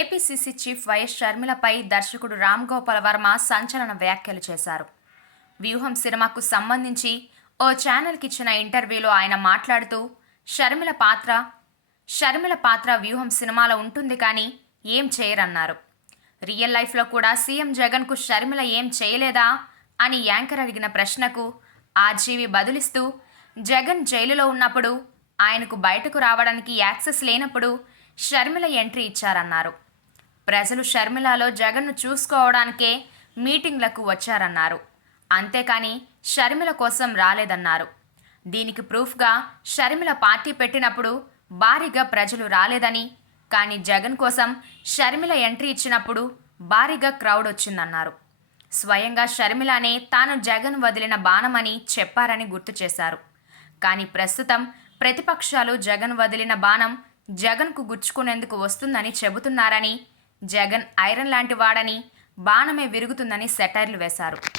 APCC chief YS షర్మిలపై దర్శకుడు రామ్ గోపాల్ వర్మ సంచలన వ్యాఖ్యలు చేశారు. వ్యూహం సినిమాకు సంబంధించి ఓ ఛానల్కి ఇచ్చిన ఇంటర్వ్యూలో ఆయన మాట్లాడుతూ షర్మిల పాత్ర వ్యూహం సినిమాలో ఉంటుంది కానీ ఏం చేయరన్నారు. రియల్ లైఫ్లో కూడా సీఎం జగన్కు షర్మిల ఏం చేయలేదా అని యాంకర్ అడిగిన ప్రశ్నకు ఆర్జీవి బదులిస్తూ, జగన్ జైలులో ఉన్నప్పుడు, ఆయనకు బయటకు రావడానికి యాక్సెస్ లేనప్పుడు షర్మిల ఎంట్రీ ఇచ్చారన్నారు. ప్రజలు షర్మిలలో జగన్ను చూసుకోవడానికే మీటింగ్లకు వచ్చారన్నారు. అంతేకాని షర్మిల కోసం రాలేదన్నారు. దీనికి ప్రూఫ్గా షర్మిల పార్టీ పెట్టినప్పుడు భారీగా ప్రజలు రాలేదని, కానీ జగన్ కోసం షర్మిల ఎంట్రీ ఇచ్చినప్పుడు భారీగా క్రౌడ్ వచ్చిందన్నారు. స్వయంగా షర్మిలానే తాను జగన్ వదిలిన బాణమని చెప్పారని గుర్తు చేశారు. కానీ ప్రస్తుతం ప్రతిపక్షాలు జగన్ వదిలిన బాణం జగన్కు గుచ్చుకునేందుకు వస్తుందని చెబుతున్నారని, జగన్ ఐరన్ లాంటి వాడని, బాణమే విరుగుతుందని సెటైర్లు వేశారు.